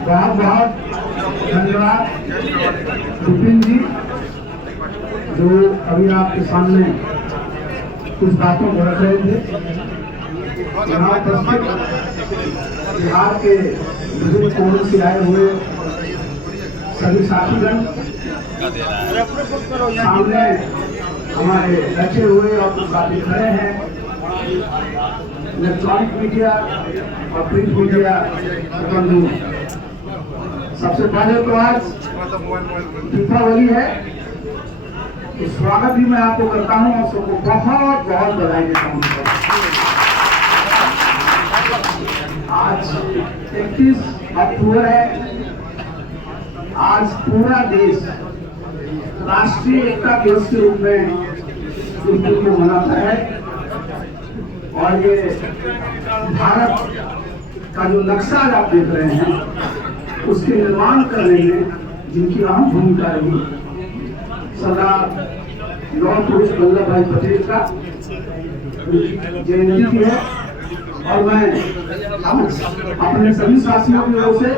बहुत बहुत धन्यवाद विपिन जी, जो अभी आपके सामने कुछ बातों को रख रहे थे। यहाँ बिहार के विभिन्न कोनों से आए हुए सभी साथीगण सामने हमारे बैठे हुए और कुछ साथी खड़े हैं, इलेक्ट्रॉनिक मीडिया और प्रिंट मीडिया बंधु। सबसे पहले तो आज दीपावली है, तो स्वागत भी मैं आपको करता हूँ और सबको बहुत बहुत बधाई देता हूँ। आज 31 अक्टूबर है। आज पूरा देश राष्ट्रीय एकता दिवस के रूप में इस दिन को मनाता है और ये भारत का जो नक्शा आप देख रहे हैं उसके निर्माण करने में जिनकी अहम भूमिका रही, सरदार लौह पुरुष वल्लभ भाई पटेल का जयंती की है। और मैं अपने सभी साथियों की ओर से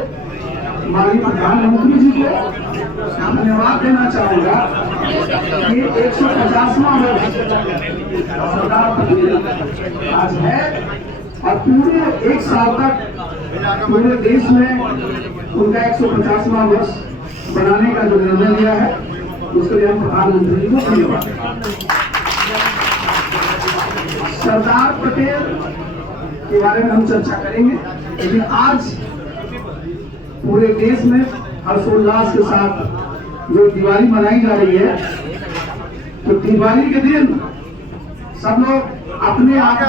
माननीय प्रधानमंत्री जी को धन्यवाद देना चाहूंगा कि 150वां वर्ष सरदार पटेल आज है और पूरे एक साल तक पूरे देश में उनका 150वां वर्ष बनाने का जो निर्णय लिया है उसके लिए हम प्रधानमंत्री जी को धन्यवाद। सरदार पटेल के बारे में हम चर्चा करेंगे, लेकिन आज पूरे देश में हर्षोल्लास के साथ जो दिवाली मनाई जा रही है, तो दिवाली के दिन सब लोग अपने आप को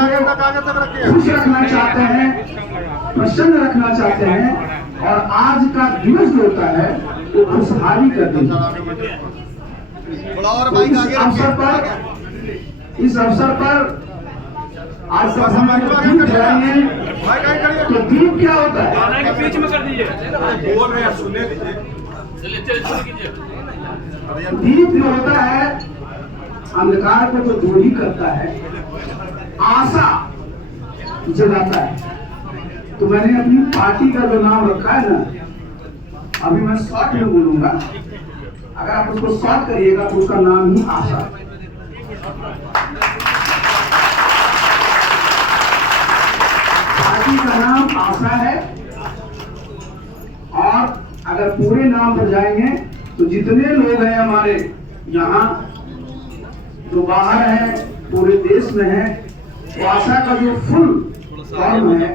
खुश रखना चाहते हैं, प्रसन्न रखना चाहते हैं और आज का दिवस जो होता है वो खुशहाली का दिन। इस अवसर पर आज सब हम दीप जलाएंगे। तो दीप क्या होता है? बीच में कर दीजिए, बोल रहे हैं, सुनने दीजिए। दीप जो होता है अंधकार को तो दूर ही करता है, आशा जगाता है। तो मैंने अपनी पार्टी का जो नाम रखा है ना, अभी मैं शॉर्ट में बोलूंगा, अगर आप उसको शॉर्ट करिएगा तो उसका नाम ही आशा। पार्टी का नाम आशा है और अगर पूरे नाम पर जाएंगे तो जितने लोग हैं हमारे यहाँ जो बाहर है पूरे देश में है, तो आशा का जो फुल फॉर्म है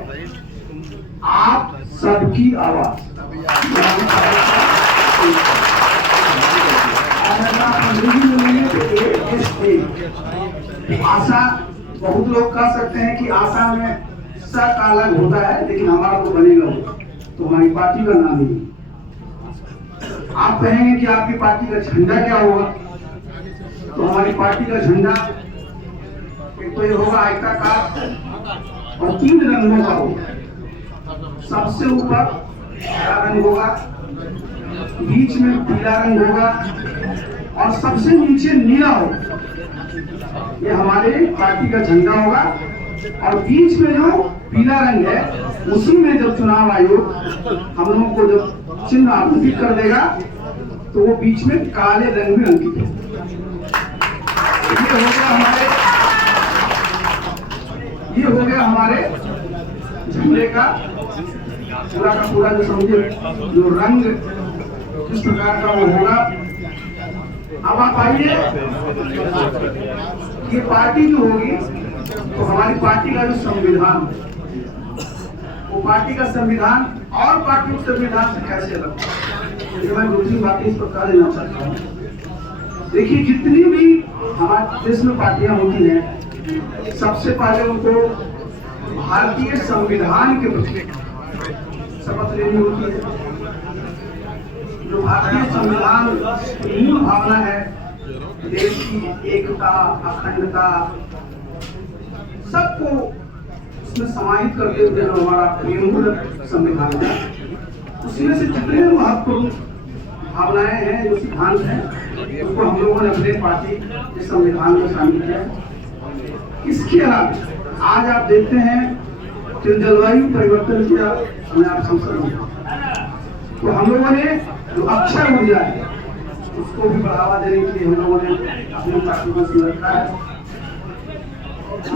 आप सबकी आवाज। आशा बहुत लोग कह सकते हैं कि आशा में सा का अलग होता है, लेकिन हमारा तो बनेगा वो, तो हमारी पार्टी का नाम ही। आप कहेंगे कि आपकी पार्टी का झंडा क्या होगा, तो हमारी पार्टी का झंडा एक तो ये होगा आयताकार और 3 रंगों का होगा। सबसे ऊपर हरा रंग होगा, बीच में पीला रंग होगा और सबसे नीचे नीला होगा। ये हमारे पार्टी का झंडा होगा और बीच में जो पीला रंग है उसी में जब चुनाव आयोग हम लोगों को जब चिन्ह आवंटित कर देगा तो वो बीच में काले रंग में अंकित है। ये हो गया हमारे झंडे का पूरा जो समझे जो रंग किस प्रकार का वो होगा। अब आप आइए, ये पार्टी जो होगी तो हमारी पार्टी का जो संविधान, वो पार्टी का संविधान और पार्टी के संविधान से कैसे अलग है, ये मैं 2-3 बातें इस प्रकार देना चाहता हूँ। देखिए, जितनी भी हमारे देश में पार्टियां होती हैं, सबसे पहले उनको भारतीय संविधान के प्रति शपथ लेनी होती है। जो भारतीय संविधान मूल भावना है, देश की एकता, अखंडता, सबको उसमें समाहित करते हुए जो हमारा प्रेमपूर्ण संविधान है, उसमें से जितने महत्वपूर्ण भावनाएं हैं, जो सिद्धांत हैं, उसको हम लोगों ने अपने पार्टी के संविधान में शामिल किया। इसके अलावा आज आप देखते हैं कि जलवायु परिवर्तन किया, मैं आप संसद में तो हम लोगों ने जो अक्षर ऊर्जा है उसको भी बढ़ावा देने के लिए हम लोगों ने अपनी पार्टी को शुरू रखा है।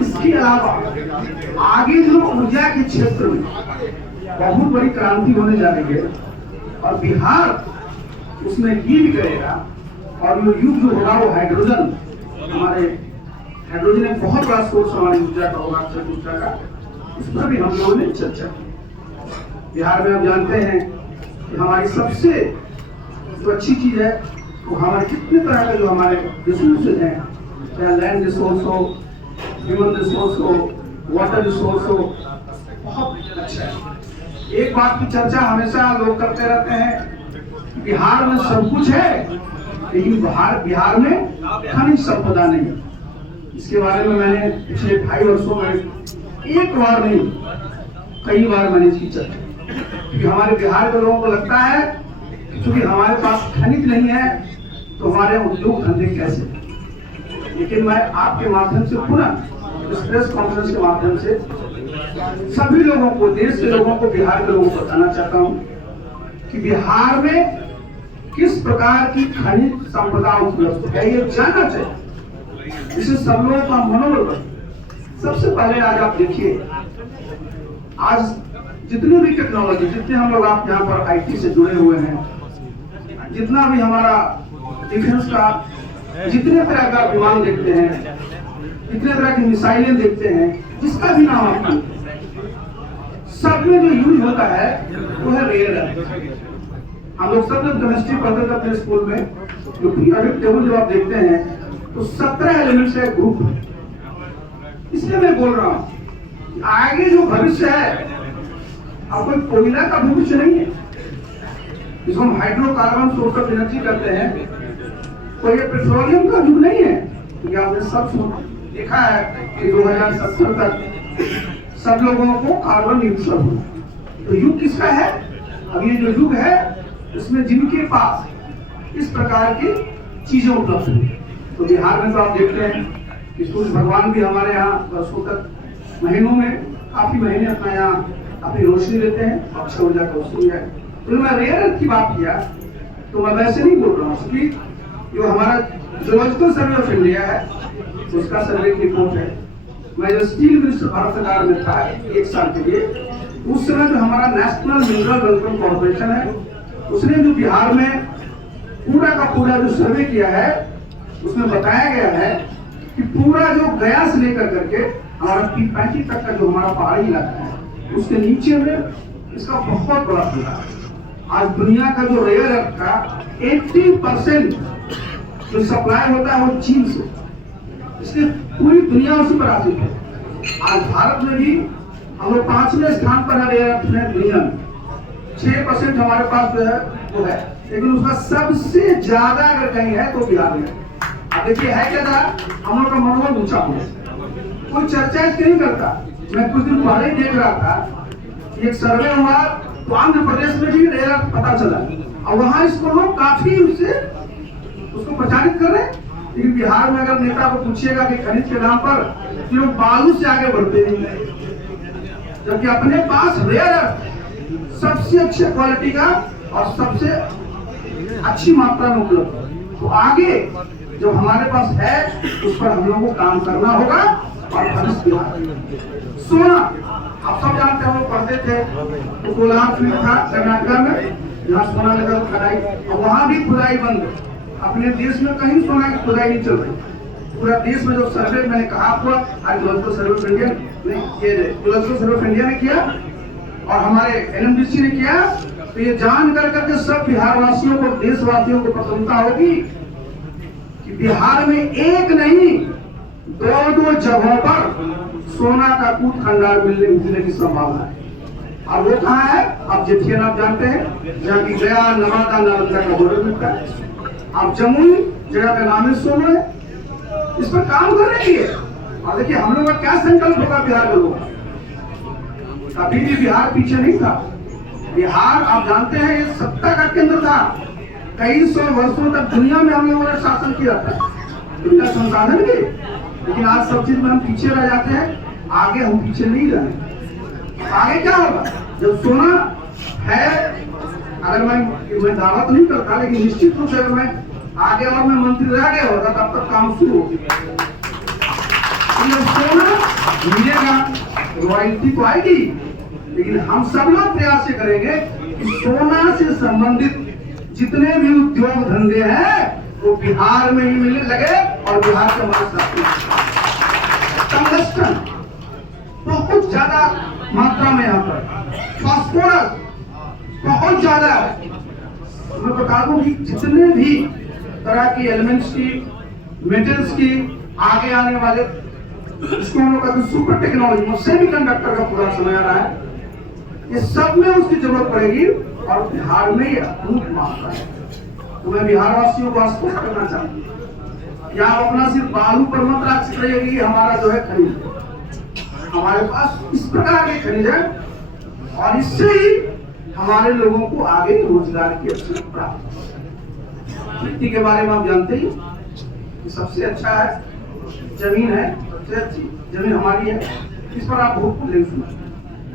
इसके अलावा आगे जो ऊर्जा के क्षेत्र में बहुत बड़ी क्रांति होने जा रही है और बिहार उसमें लीड करेगा। और जो युग जो होगा वो हाइड्रोजन, हमारे हाइड्रोजन एक बहुत बड़ा सोर्स हमारी ऊर्जा का होगा, अक्षय ऊर्जा का। इस पर भी हम लोगों ने चर्चा की। बिहार में आप जानते हैं कि हमारी सबसे जो अच्छी चीज है वो हमारे कितने तरह के जो हमारे रिसोर्सेज हैं, चाहे लैंड रिसोर्स हो, ह्यूमन रिसोर्स हो, वाटर रिसोर्स हो, बहुत अच्छा है। एक बात की चर्चा हमेशा लोग करते रहते हैं, बिहार में सब कुछ है लेकिन बिहार में खनिज संपदा नहीं। इसके बारे में मैंने पिछले 2.5 वर्षों में एक बार नहीं कई बार मैंने इसकी चर्चा, क्योंकि हमारे बिहार के लोगों को लगता है क्योंकि हमारे पास खनिज नहीं है तो हमारे उद्योग धंधे कैसे। लेकिन मैं आपके माध्यम से पुनः इस प्रेस कॉन्फ्रेंस के माध्यम से सभी लोगों को, देश के लोगों को, बिहार के लोगों को बताना चाहता हूं कि बिहार में किस प्रकार की खनिज संपदा उपलब्ध है, ये जानना चाहिए। इसे सब लोगों का मनोबल। सबसे पहले आज आप देखिए, आज जितनी भी टेक्नोलॉजी, जितने हम लोग आप यहाँ पर आईटी से जुड़े हुए हैं, जितना भी हमारा डिफेंस का, जितने तरह का विमान देखते हैं, जितने तरह की मिसाइलें देखते हैं, जिसका भी नाम आपका, सब में जो यूज होता है वो है रेयर अर्थ। हम लोग सब केमिस्ट्री पढ़ते थे अपने स्कूल में, जो पीरियोडिक टेबल जो आप देखते हैं तो 17 एलिमेंट्स है ग्रुप। इसलिए मैं बोल रहा हूँ आगे जो भविष्य है, अब कोई कोयला का भविष्य नहीं है जिसको हम हाइड्रोकार्बन सोर्स ऑफ एनर्जी करते हैं, कोई पेट्रोलियम का युग नहीं है। क्योंकि आपने सब देखा है कि 2070 तक सब लोगों को कार्बन न्यूट्रल होना। तो युग किसका है? अब ये जो युग है उसमें जिनके पास इस प्रकार की चीजें उपलब्ध है। तो बिहार में तो आप देखते हैं कि सूर्य भगवान भी हमारे यहाँ वर्षों तक, महीनों में काफी महीने अपना यहाँ अपनी रोशनी देते हैं, अक्षय ऊर्जा का उसमें है। तो मैं रेयर अर्थ की बात किया तो मैं वैसे नहीं बोल रहा हूँ, क्योंकि जो हमारा जियोलॉजिकल सर्वे ऑफ इंडिया है उसका सर्वे की रिपोर्ट है। मैं जो स्टील मिनिस्टर भारत सरकार में था 1 साल के लिए, उस समय जो हमारा नेशनल मिनरल डेवलपमेंट कॉर्पोरेशन है उसने जो बिहार में पूरा का पूरा जो सर्वे किया है उसमें बताया गया है कि पूरा जो गया से लेकर करके हमारा P-35 तक का जो हमारा पहाड़ी इलाका है उसके नीचे में इसका बहुत बड़ा हिस्सा है। आज दुनिया का जो रेयर अर्थ का 80% जो सप्लाई होता है वो चीन से, इसलिए पूरी दुनिया उसी पर आश्रित है। आज भारत में भी हम लोग 5वें स्थान पर है रेयर अर्थ में दुनिया में। 6% हमारे पास जो है वो है, लेकिन उसका सबसे ज्यादा अगर कहीं है तो बिहार में। अब देखिए है क्या था, हम लोग का मनोबल ऊंचा हो, कोई चर्चा इसकी नहीं करता। मैं कुछ दिन पहले ही देख रहा था, एक सर्वे हुआ तो आंध्र प्रदेश में भी रेयर अर्थ पता चला और वहां इसको लोग काफी उसको प्रचारित कर रहे हैं। लेकिन बिहार में अगर नेता को पूछिएगा कि खनिज के नाम पर, तो लोग बालू से आगे बढ़ते नहीं है, जबकि अपने पास रेयर अर्थ सबसे अच्छे क्वालिटी का और सबसे अच्छी मात्रा में उपलब्ध। तो आगे जो हमारे पास है उस पर हम लोगों को काम करना होगा। और भविष्य सोना, आप सब जानते हैं, हम लोग पढ़ते थे तो कोलार फील्ड था कर्नाटक में, जहाँ सोना लगा खुदाई, और वहां भी खुदाई बंद है। अपने देश में कहीं सोना की खुदाई नहीं चल रही। पूरा देश में जो सर्वे मैंने कहा आपको, आज जियोलॉजिकल सर्वे ऑफ इंडिया ने जियोलॉजिकल सर्वे ऑफ इंडिया ने किया और हमारे NMDC ने किया, तो ये जान कर करके सब बिहार वासियों को, देशवासियों को प्रसन्नता होगी कि बिहार में एक नहीं 2 जगहों पर सोना का कूट खंडार मिलने की संभावना है। और वो कहाँ है? आप जेठियन आप जानते हैं, जहाँ की गया, नवादा, नालंदा का बॉर्डर मिलता है। आप जमुई जगह का नाम है सोनो है, इस पर काम कर रहे हैं। और देखिए हम लोग का क्या संकल्प होगा बिहार के लोगों, कभी भी बिहार पीछे नहीं था। बिहार आप जानते हैं ये सत्ता का केंद्र था, कई 100 वर्षों तक दुनिया में हम लोगों ने शासन किया था, दुनिया संसाधन के। लेकिन आज सब चीज में हम पीछे रह जाते हैं, आगे हम पीछे नहीं रहे। आगे क्या होगा? जब सोना है अगर मैं दावा तो नहीं करता, लेकिन निश्चित रूप से अगर मैं आगे और मैं मंत्री रह गया होगा तब तक काम शुरू हो गया। सोना मिलेगा, रॉयल्टी तो आएगी, लेकिन हम सब लोग प्रयास ये करेंगे कि सोना से संबंधित जितने भी उद्योग धंधे हैं वो बिहार में ही मिलने लगे और बिहार के हमारे टंगस्टन बहुत ज्यादा मात्रा में यहाँ पर, फास्फोरस बहुत ज्यादा है। मैं बता दूं कि जितने भी तरह की एलिमेंट्स की, मेटल्स की आगे आने वाले, इसको हम लोग कहते हैं सुपर टेक्नोलॉजी, सेमीकंडक्टर का पूरा समय आ रहा है, ये सब में उसकी जरूरत पड़ेगी और बिहार में ये अपूर्व मात्रा है। तो मैं बिहार वासियों को आश्वस्त करना चाहता हूँ, यहाँ अपना सिर्फ बालू पर मत रख रहिएगी, हमारा जो है खनिज, हमारे पास इस प्रकार के खनिज है और इससे ही हमारे लोगों को आगे रोजगार की अवसर प्राप्त। मिट्टी के बारे में आप जानते ही कि सबसे अच्छा है, जमीन है सबसे अच्छी जमीन हमारी है, इस पर आप बहुत कुछ सुना।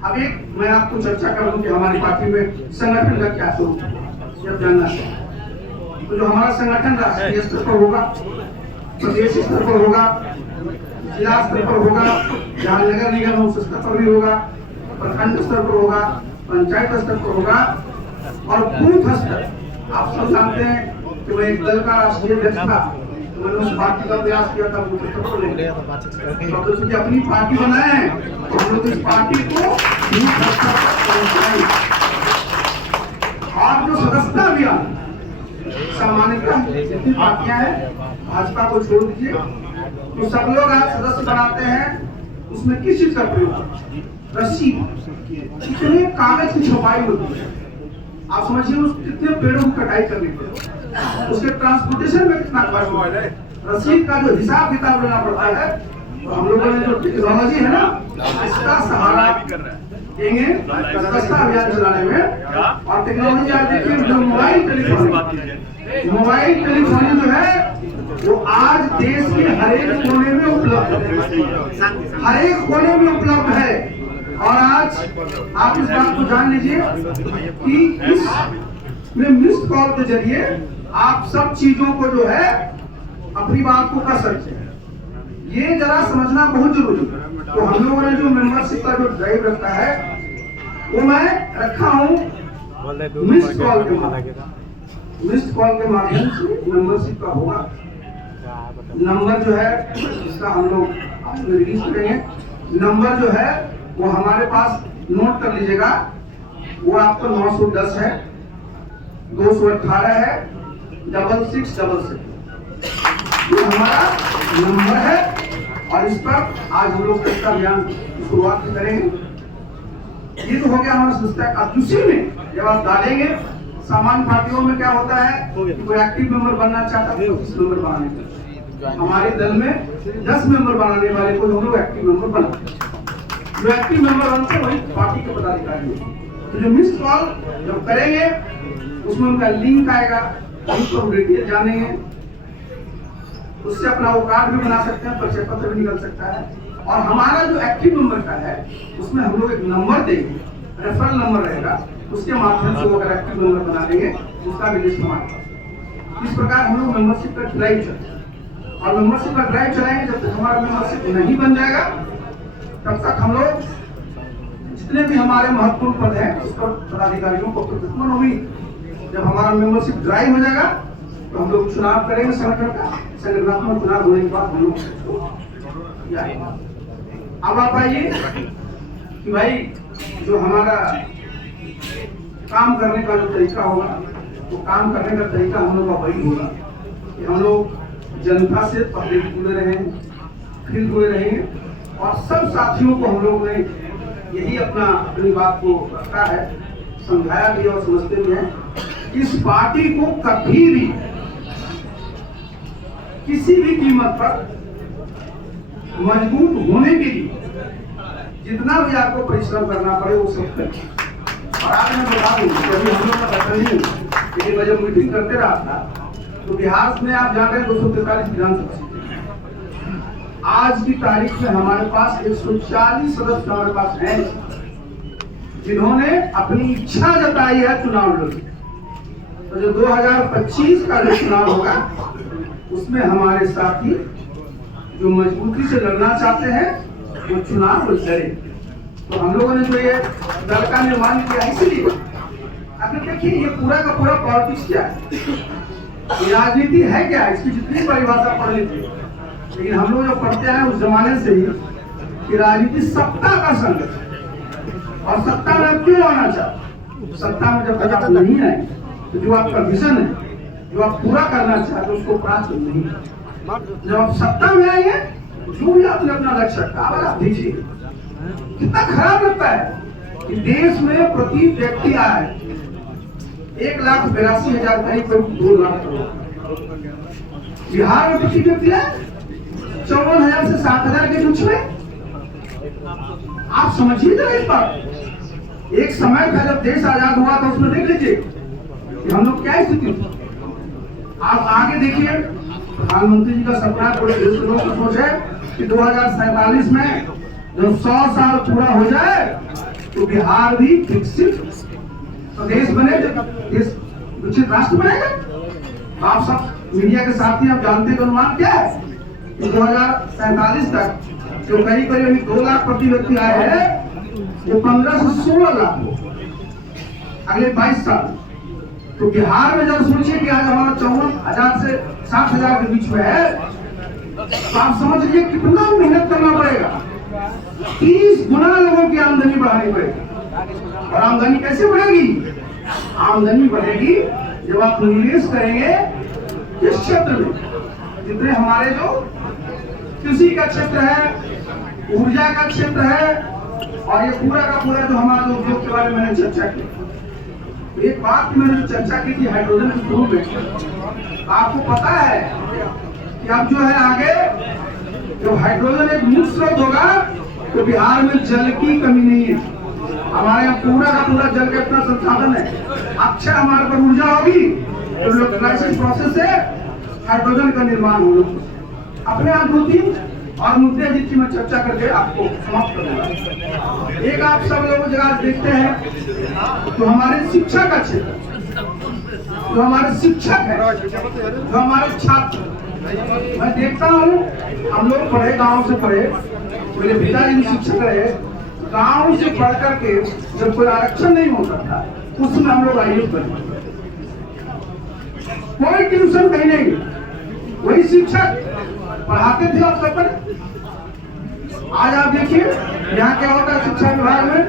अब एक मैं आपको चर्चा कर दूं कि हमारी पार्टी में संगठन का क्या स्वरूप है, जब जानना चाहिए। तो जो हमारा संगठन राष्ट्रीय स्तर पर होगा, प्रदेश स्तर पर होगा, जिला स्तर पर होगा, जहाँ नगर निगम उस स्तर पर भी होगा, प्रखंड स्तर पर होगा, पंचायत स्तर पर होगा और बूथ स्तर। आप सब जानते हैं कि मैं एक दल का राष्ट्रीय अध्यक्ष था, तो मैंने उस पार्टी का प्रयास किया था बूथ स्तर पर लेने। तो चूंकि अपनी पार्टी बनाए हैं तो हम लोग इस पार्टी को बूथ स्तर तक पहुंचाएं। और जो सदस्यता अभियान सामान्यतः जितनी पार्टियां हैं, भाजपा को छोड़ दीजिए, तो सब लोग आज सदस्य बनाते हैं, उसमें किस चीज का प्रयोग, रसीद, कितने कागज की छपाई होती है, आप समझिए उस कितने पेड़ों की कटाई करनी पड़ती है, उसके ट्रांसपोर्टेशन में कितना खर्च है, रसीद का जो हिसाब किताब लेना पड़ता है। तो हम लोगों ने जो टेक्नोलॉजी है ना, इसका सहारा देंगे सदस्यता अभियान चलाने में। और टेक्नोलॉजी आज देखिए, जो मोबाइल टेलीफोनी जो है वो आज देश के हर एक कोने में उपलब्ध है, हर एक कोने में उपलब्ध है। और आज आप इस बात को जान लीजिए कि इस में मिस्ड कॉल के जरिए आप सब चीजों को जो है अपनी बात को कर सकते हैं। ये जरा समझना बहुत जरूरी है। तो हम लोगों ने जो मेंबरशिप का जो ड्राइव रखा है वो मैं रखा हूँ मिस्ड कॉल के माध्यम से मेंबरशिप का होगा। नंबर जो है इसका हम लोग रिलीज करेंगे। नंबर जो है वो हमारे पास नोट कर लीजिएगा, वो आपका 910 है, 218 है, 6666 ये हमारा नंबर है। और इस पर आज हम लोग इसका अभियान की शुरुआत करेंगे। ये तो हो गया हमारा संस्था का। दूसरी में जब आप डालेंगे, सामान्य पार्टियों में क्या होता है, कोई एक्टिव मेंबर बनना चाहता है 25 मेंबर बनाने का, हमारे दल में 10 मेंबर बनाने वाले को हम लोग एक्टिव मेंबर बनाते हैं। जो एक्टिव मेंबर बनते हैं वही पार्टी के पदाधिकारी हैं। तो जो मिस्ड कॉल जब करेंगे उसमें उनका लिंक आएगा, लिंक पर डिटेल जानेंगे, उससे अपना वो कार्ड भी बना सकते हैं, परिचय पत्र भी निकल सकता है। और हमारा जो एक्टिव मेंबर का है उसमें हम लोग एक नंबर देंगे, रेफरल नंबर रहेगा, उसके माध्यम से वो अगर एक्टिव मेंबर बना देंगे उसका भी लिस्ट हमारे पास। इस प्रकार हम लोग मेंबरशिप का ड्राइव चलाएंगे और मेंबरशिप का ड्राइव चलाएंगे। जब तक हमारा मेंबरशिप नहीं बन जाएगा तब तक हम लोग जितने भी हमारे महत्वपूर्ण पद हैं उस पर पदाधिकारियों को प्रतिष्ठित होगी। जब हमारा मेंबरशिप ड्राइव हो जाएगा तो हम लोग चुनाव करेंगे संगठन का। संगठनात्मक चुनाव होने के बाद हम लोग अब आप आइए कि भाई जो हमारा काम करने का जो तरीका होगा, वो काम करने का तरीका हम लोग का वही होगा कि हम लोग जनता से पहले जुड़े रहेंगे, फिर जुड़े रहेंगे। और सब साथियों को हम लोग ने यही अपनी बात को रखा है, समझाया भी और समझते भी हैं। इस पार्टी को कभी भी किसी भी कीमत पर मजबूत होने के लिए जितना भी आपको परिश्रम करना पड़े वो सब करें। और आज मैं बता दूं, कभी हम लोग का पता नहीं, लेकिन मैं जब मीटिंग करते रहा था तो बिहार में आप जान रहे हैं 243 विधानसभा सीटें। आज की तारीख में हमारे पास 140 सदस्य हमारे पास हैं, जिन्होंने अपनी इच्छा जताई है चुनाव लड़ने। तो जो 2025 का जो चुनाव होगा उसमें हमारे साथी जो मजबूती से लड़ना चाहते हैं वो चुनाव लड़े। तो हम लोगों ने जो ये दल का निर्माण किया इसलिए, अगर देखिए ये पूरा का पूरा पॉलिटिक्स क्या है, राजनीति है क्या, इसकी जितनी परिभाषा पढ़ लीजिए, लेकिन हम लोग जो पढ़ते हैं उस जमाने से ही कि राजनीति सत्ता का संघर्ष, और सत्ता में क्यों आना चाहते, सत्ता में जब तक आप नहीं आए तो जो आपका विजन है, जो आप पूरा करना चाहते हैं उसको प्राप्त नहीं। जब आप सत्ता में आएंगे जो भी आपने अपना लक्ष्य रखा, आप देखिए कितना खराब लगता है कि देश में प्रति व्यक्ति आए 1,82,000 करीब 2 लाख करोड़, बिहार में प्रति व्यक्ति आए 54,000 से 7,000 के बीच में। आप समझिए जरा इस बात। एक समय था जब देश आजाद हुआ था, उसमें देख लीजिए कि हम लोग क्या स्थिति थी। आप आगे देखिए, प्रधानमंत्री जी का सपना पूरे देश के लोग की सोच है कि 2047 में जब 100 साल पूरा हो जाए तो बिहार भी विकसित प्रदेश बने, देश विकसित राष्ट्र बनेगा। आप सब मीडिया के साथी आप जानते हैं अनुमान क्या है कि 2047 तक जो करीब करीब 2 लाख प्रति व्यक्ति आए हैं वो 15 से 16 लाख हो अगले 22 साल। तो बिहार में जब सोचिए कि आज हमारा 54,000 से 60,000 के बीच में है, तो आप समझ लीजिए कितना मेहनत करना पड़ेगा। 30 गुना लोगों की आमदनी बढ़ानी पड़ेगी। और आमदनी कैसे बढ़ेगी? आमदनी बढ़ेगी जब आप निवेश करेंगे इस क्षेत्र में, जितने हमारे जो कृषि का क्षेत्र है, ऊर्जा का क्षेत्र है, और ये पूरा का पूरा जो हमारा उद्योग के बारे में मैंने चर्चा की। एक बात की मैंने जो चर्चा की थी हाइड्रोजन के ग्रुप में, आपको पता है कि अब जो है आगे जो हाइड्रोजन एक मुख्य स्रोत होगा तो बिहार में जल की कमी नहीं है। हमारे यहाँ पूरा का पूरा जल का इतना संसाधन है। अच्छा हमारे पर ऊर्जा होगी तो इलेक्ट्रोलाइसिस प्रोसेस से हाइड्रोजन का निर्माण होगा। अपने आप 2-3 और मुद्दे जिसकी मैं चर्चा करके आपको समाप्त करूंगा। एक आप सब लोग जगह देखते हैं तो हमारे शिक्षा का क्षेत्र, जो हमारे शिक्षक है, जो हमारे छात्र, मैं देखता हूँ हम लोग पढ़े, गांव से पढ़े, मेरे पिताजी भी शिक्षक रहे, गांव से पढ़ करके जब कोई आरक्षण नहीं होता था उसमें हम लोग आईएएस बने। कोई ट्यूशन कहीं नहीं, वही शिक्षक पढ़ाते थे आप सब पर। आज आप देखिए यहाँ क्या होता है शिक्षा विभाग में,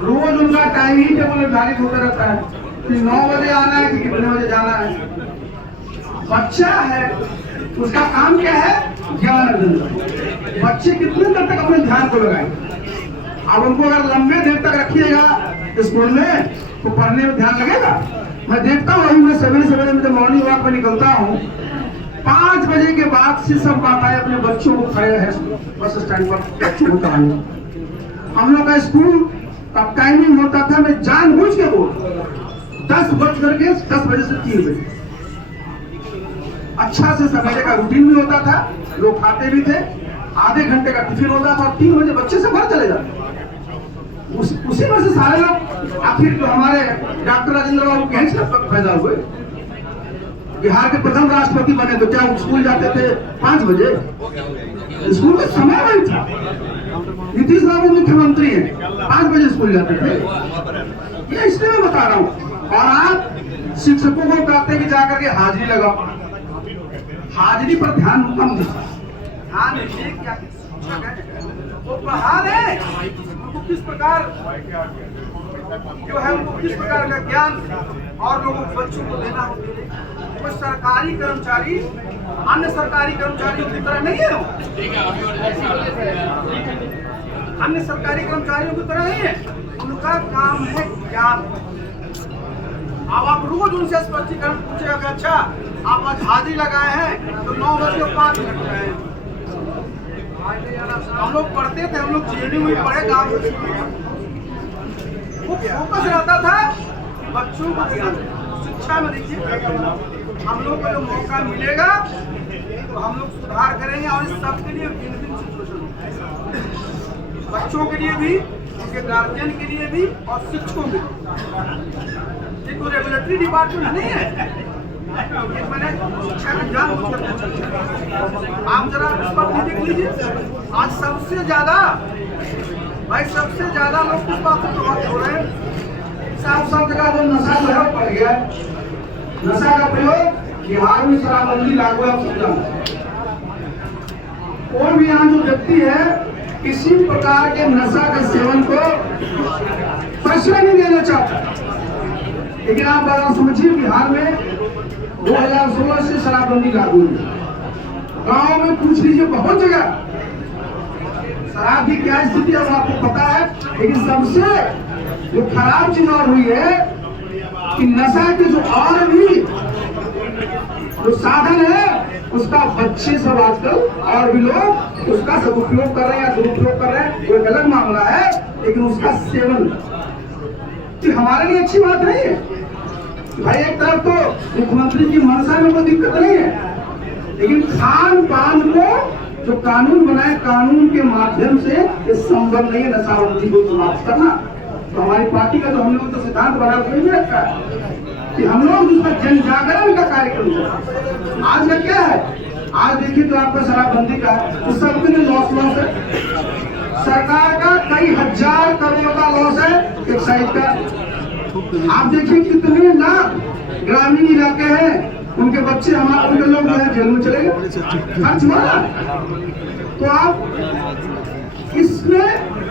रोज उनका टाइम ही टेबल निर्धारित होता रहता है कि 9 बजे आना है कि कितने बजे जाना है। बच्चा है उसका काम क्या है? ज्ञान अर्जन। बच्चे कितने देर तक अपने ध्यान को लगाएंगे? अब उनको अगर लंबे देर तक रखिएगा स्कूल में तो पढ़ने में ध्यान लगेगा? मैं देखता हूँ, मैं सवेरे में जब मॉर्निंग वॉक पर निकलता हूँ 5 बजे के बाद से सब माताएं अपने बच्चों को खड़े हैं बस स्टैंड पर बच्चों को पढ़ाने। हम लोग का स्कूल का टाइमिंग होता था, मैं जानबूझ के बोल 10 बजे से 3 बजे। अच्छा से सवेरे का रूटीन भी होता था, लोग खाते भी थे, आधे घंटे का टिफिन होता था और 3 बजे बच्चे से घर चले जाते। उसी में से सारे लोग आखिर जो हमारे डॉक्टर राजेंद्र बाबू के पैदा हुए, बिहार के प्रथम राष्ट्रपति बने, तो क्या स्कूल जाते थे 5 बजे? स्कूल का समय नहीं था। नीतीश बाबू मुख्यमंत्री हैं, 5 बजे स्कूल जाते थे। ये इसलिए मैं बता रहा हूँ। और आप शिक्षकों को कहते हैं कि जाकर के हाजिरी लगाओ, हाजिरी पर ध्यान कम दीजिए। ध्यान दीजिए क्या शिक्षक है वो पढ़ा रहे, उनको किस प्रकार जो है उनको किस प्रकार का ज्ञान और लोगों को बच्चों को देना होता। कोई सरकारी कर्मचारी अन्य सरकारी कर्मचारियों की तरह नहीं है, अन्य सरकारी कर्मचारियों की तरह नहीं है। उनका काम है ज्ञान। अब आप रोज उनसे स्पष्टीकरण पूछेगा कि अच्छा आप आज हाजिरी लगाए हैं तो 9:05 हैं। हम लोग पढ़ते थे, हम लोग जेएनयू में पढ़े, गाँव वो फोकस रहता था बच्चों को शिक्षा में। देखिए हम लोग को जो मौका मिलेगा तो हम लोग सुधार करेंगे और इस सबके लिए विन-विन सिचुएशन, बच्चों के लिए भी उसके गार्जियन के लिए भी और शिक्षकों के लिए। ये कोई रेगुलेटरी डिपार्टमेंट नहीं है, ये मैंने शिक्षा का ज्ञान आप जरा इस पर भी देख लीजिए। आज सबसे ज्यादा लोग किस बात से प्रभावित हो रहे हैं? सब जगह जो नशा जो है बढ़ गया है। नशा का प्रयोग बिहार में शराबबंदी लागू है, आप समझा। कोई भी यहाँ जो व्यक्ति है किसी प्रकार के नशा के सेवन को प्रश्रय नहीं देना चाहता, लेकिन आप बात समझिए, बिहार में 2016 से शराबबंदी लागू है। गांव में पूछ लीजिए, बहुत जगह शराब की क्या स्थिति है आपको पता है। लेकिन सबसे जो खराब चीज और हुई है कि नशा के जो और भी जो साधन है उसका बच्चे सब आजकल और भी लोग उसका सदुपयोग कर रहे हैं या दुरुपयोग कर रहे हैं, वो एक अलग मामला है। लेकिन उसका सेवन कि हमारे लिए अच्छी बात नहीं है भाई। एक तरफ तो मुख्यमंत्री की मंशा में कोई दिक्कत नहीं है, लेकिन खान पान को जो कानून बनाए, कानून के माध्यम से ये संभव नहीं है नशाबंदी को समाप्त करना। तो हमारी पार्टी का जो हम लोग तो सिद्धांत बना नहीं रखा है कि हम लोग जिसका जन जागरण का कार्यक्रम है। आज का क्या है, आज देखिए तो आपका शराबबंदी का तो सबके लिए लॉस है। सरकार का कई हजार करोड़ का लॉस है एक्साइज का। आप देखिए कितने लाख ग्रामीण इलाके हैं, उनके बच्चे हमारे उनके लोग जो है जेल में चले गए, खर्च हुआ। तो आप इसमें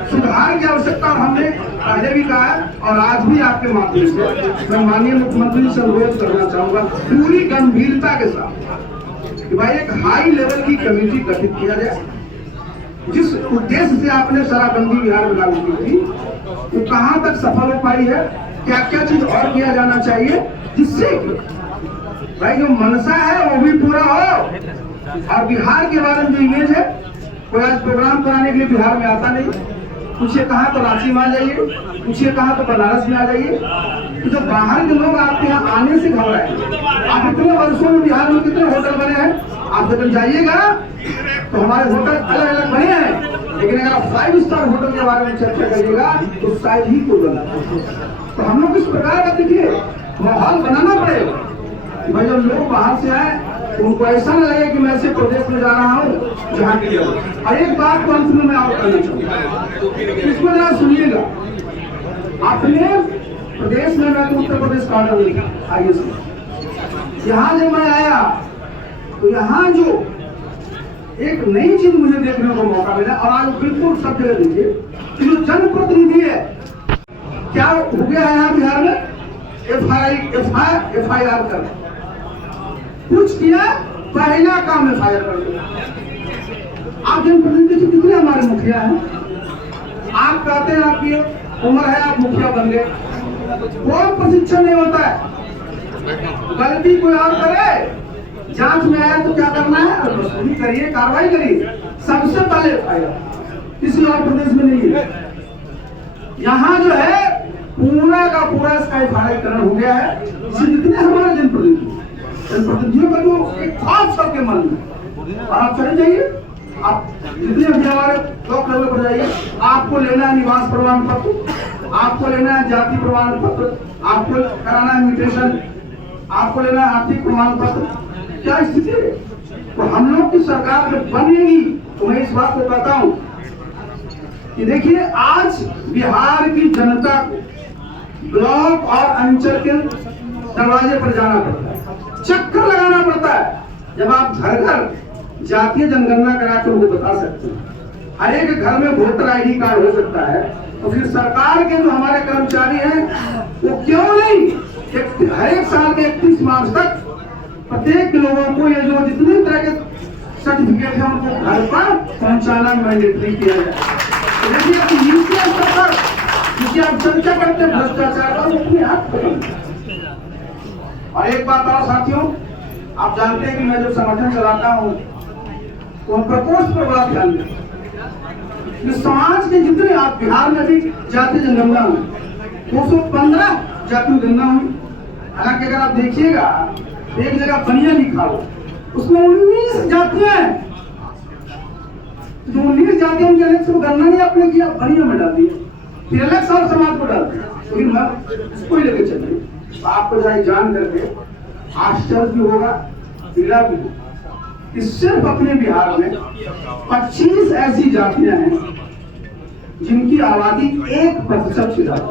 सुधार की आवश्यकता हमने पहले भी कहा है और आज भी आपके माध्यम से मैं माननीय मुख्यमंत्री से अनुरोध करना चाहूंगा पूरी गंभीरता के साथ कि भाई एक हाई लेवल की कमेटी गठित किया जाए। जिस उद्देश्य से आपने शराबबंदी बिहार में लागू की थी वो कहां तक सफल हो पाई है, क्या क्या चीज और किया जाना चाहिए जिससे भाई जो मनसा है वो भी पूरा हो। और बिहार के बारे में जो इमेज है, कोई आज प्रोग्राम कराने के लिए बिहार में आता नहीं, पूछिए कहा तो रांची में आ जाइए, पूछिए कहा तो बनारस में आ जाइए। तो जो बाहर के लोग आपके यहाँ आने से घबराए। आप इतने वर्षों में बिहार में कितने होटल बने हैं, आप जब जाइएगा तो हमारे होटल अलग अलग बने हैं, लेकिन अगर आप 5 स्टार होटल के बारे में चर्चा करिएगा तो शायद ही कोई बना। तो हम लोग किस प्रकार का देखिए माहौल बनाना पड़ेगा भाई जब लोग बाहर से आए उनको ऐसा न लगे कि मैं ऐसे प्रदेश में जा रहा हूँ जहाँ के। और एक बात को अंत में मैं और करना चाहूँगा, इसको जरा सुनिएगा। अपने प्रदेश में मैं तो उत्तर प्रदेश का आगे से यहाँ जब मैं आया तो यहाँ जो एक नई चीज मुझे देखने को मौका मिला। और आज बिल्कुल सब जगह देखिए कि जो जनप्रतिनिधि है क्या हो गया है यहाँ बिहार में, FIR कर कुछ किया, पहला काम FIR कर दिया। आप जनप्रतिनिधि कितने हमारे मुखिया हैं, आप कहते हैं आपकी उम्र है आप मुखिया बन गए, कोई प्रशिक्षण नहीं होता है। गलती कोई और करे, जांच में आया तो क्या करना है, वसूली करिए, कार्रवाई करिए। सबसे पहले FIR किसी और प्रदेश में नहीं है। यहाँ जो है पूरा का पूरा इसका FIR हो गया है। इसी जितने हमारे जनप्रतिनिधियों का जो एक खास सबके मन में। और आप चले जाइए, आप जितने भी हमारे ब्लॉक लेवल पर जाइए, आपको लेना है निवास प्रमाण पत्र, आपको लेना है जाति प्रमाण पत्र, आपको कराना है म्यूटेशन, आपको लेना है आर्थिक प्रमाण पत्र। क्या स्थिति है? तो हम लोग की सरकार जब बनेगी तो मैं इस बात को कहता हूं कि देखिए आज बिहार की जनता को ब्लॉक और अंचल के दरवाजे पर जाना पड़ता है, चक्कर लगाना पड़ता है। जब आप घर घर जातीय जनगणना करा के उनको बता सकते हैं, हर एक घर में वोटर ID कार्ड हो सकता है, तो फिर सरकार के जो हमारे कर्मचारी हैं वो क्यों नहीं हर एक साल के 31 मार्च तक प्रत्येक लोगों को ये जो जितने तरह के सर्टिफिकेट है उनको घर पर पहुंचाना मैंडेटरी किया जाए। देखिए आप चर्चा करते हैं भ्रष्टाचार का, वो अपने हाथ खत्म। और एक बात और साथियों, आप जानते हैं कि मैं जब संगठन चलाता हूँ तो हम प्रकोष्ठ पर बात ध्यान दें कि समाज के जितने आप बिहार में भी जातीय जनगणना हुई 215 जातीय जनगणना हुई। हालांकि अगर आप देखिएगा एक जगह बनिया लिखा हो उसमें 19 जातियां हैं, जो 19 जातियों के अलग से गणना नहीं आपने किया, बनिया में डाल दिया। फिर अलग सब समाज को डालते हैं, लेकिन मैं इसको ही लेके चलिए तो आपको जाए जान करके आश्चर्य भी होगा, पीड़ा भी होगा कि सिर्फ अपने बिहार में 25 ऐसी जातियां हैं जिनकी आबादी 1% से ज्यादा,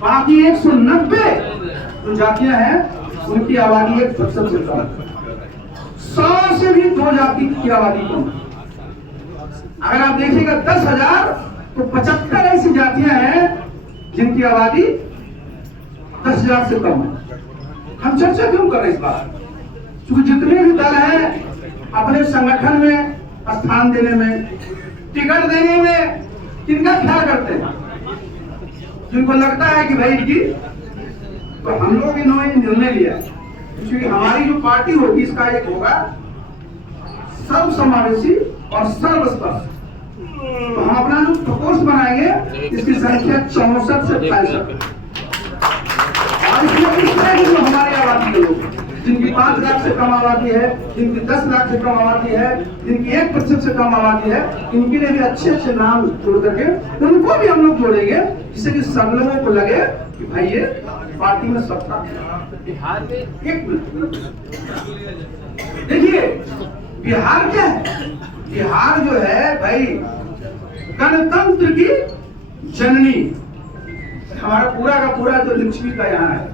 बाकी 190 जो जातियां हैं उनकी आबादी 1% से ज्यादा, 100 से भी 2 जाति की आबादी कम। अगर आप देखिएगा 10,000 तो 75 ऐसी जातियां हैं जिनकी आबादी 10,000 से कम है। हम चर्चा क्यों कर रहे हैं इस बात? क्योंकि जितने भी दल हैं अपने संगठन में स्थान देने में, टिकट देने में किनका ख्याल करते हैं? जिनको लगता है कि भाई की, तो हम लोग इन्होंने निर्णय लिया क्योंकि हमारी जो पार्टी होगी इसका एक होगा सर्व समावेशी और सर्वस्पर्श। तो हम अपना जो प्रकोष्ठ बनाएंगे इसकी संख्या 64 से 65 और इसमें इस तरह की जो हमारी आबादी के लोग जिनकी 5 लाख से कम आबादी है, जिनकी 10 लाख से कम आबादी है, जिनकी 1% से कम आबादी है, इनके लिए भी अच्छे नाम जोड़ करके उनको भी हम लोग जोड़ेंगे जिससे कि सब लोगों को लगे कि भाई ये पार्टी में सबका बिहार में। एक मिनट देखिए, बिहार क्या है? बिहार जो है भाई गणतंत्र की जननी, हमारा पूरा का पूरा जो लिच्छवी का यहाँ है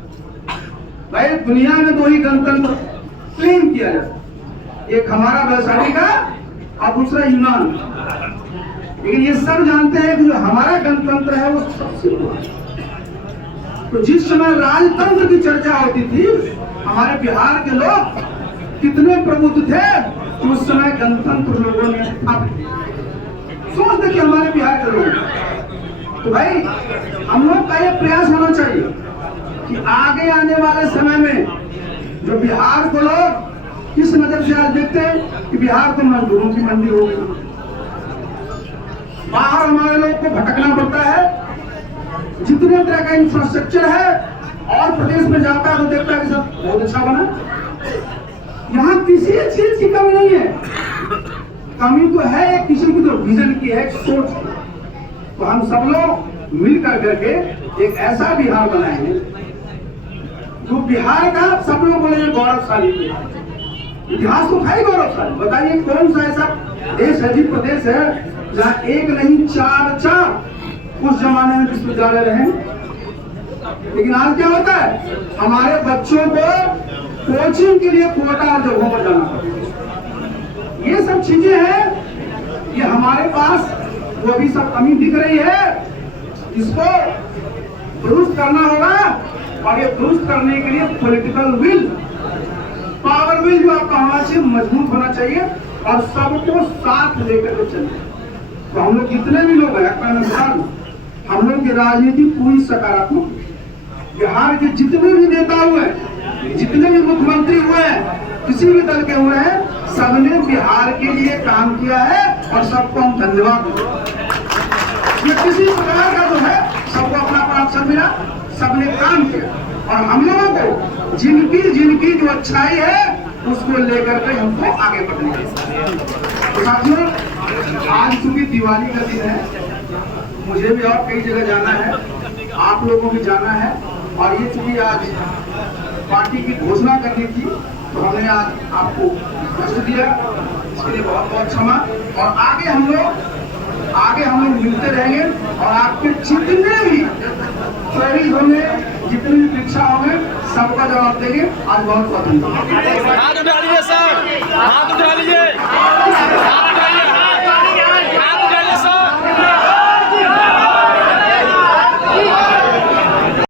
भाई। दुनिया में 2 ही गणतंत्र क्लेम किया जाता, एक हमारा वैशाली का और दूसरा यूनान। लेकिन ये सब जानते हैं कि जो हमारा गणतंत्र है वो सबसे बड़ा है। तो जिस समय राजतंत्र की चर्चा होती थी, हमारे बिहार के लोग कितने प्रबुद्ध थे कि उस समय गणतंत्र लोगों ने सोचते कि हमारे बिहार के लोग। तो भाई हम लोग का ये प्रयास होना चाहिए कि आगे आने वाले समय में जो बिहार को लोग किस नजर से आज देखते हैं कि बिहार तो मजदूरों की मंडी हो गई, बाहर हमारे लोग को भटकना पड़ता है, जितने तरह का इंफ्रास्ट्रक्चर है और प्रदेश में जाता है तो देखता है कि सब बहुत अच्छा बना। यहाँ किसी चीज की कमी नहीं है, कमी तो है किसी की तो विजन की है, सोच की। तो हम सब लोग मिलकर करके एक ऐसा बिहार बनाएंगे जो बिहार का सब लोग बोलेंगे गौरवशाली। इतिहास तो था ही गौरवशाली। बताइए कौन सा ऐसा देश है, जी प्रदेश है जहाँ एक नहीं 4 उस जमाने में विश्वविद्यालय रहे। लेकिन आज क्या होता है, हमारे बच्चों को कोचिंग के लिए कोटा जगहों पर जाना पड़ता है। ये सब चीजें हैं कि हमारे पास वो अभी सब कमी दिख रही है, इसको दुरुस्त करना होगा। और ये दुरुस्त करने के लिए पॉलिटिकल विल, पावर विल जो आपका होना चाहिए, मजबूत होना चाहिए और सबको साथ लेकर के चलना। तो हम लोग जितने भी लोग हैं, हम लोग की राजनीति पूरी सकारात्मक। बिहार के जितने भी नेता हुए, जितने भी मुख्यमंत्री हुए हैं, किसी भी दल के हुए हैं, सबने बिहार के लिए काम किया है और सबको हम धन्यवाद देते हैं। ये किसी प्रकार का जो है सबको अपना अपना अवसर मिला, सबने काम किया और हम लोगों को जिनकी जो अच्छाई है उसको लेकर के हमको आगे बढ़ना है। तो साथियों, आज चूंकि दिवाली का दिन है, मुझे भी और कई जगह जाना है, आप लोगों को भी जाना है और ये चूंकि आज पार्टी की घोषणा करनी थी तो हमने आज आपको कष्ट दिया, इसके लिए बहुत बहुत क्षमा। और आगे हम लोग मिलते रहेंगे और आपके जितने भी क्वेरीज होंगे, जितनी भी परीक्षा होंगे, सबका जवाब देंगे। आज बहुत बहुत धन्यवाद। हाथ उठा लीजिए सर, हाथ उठा लीजिए।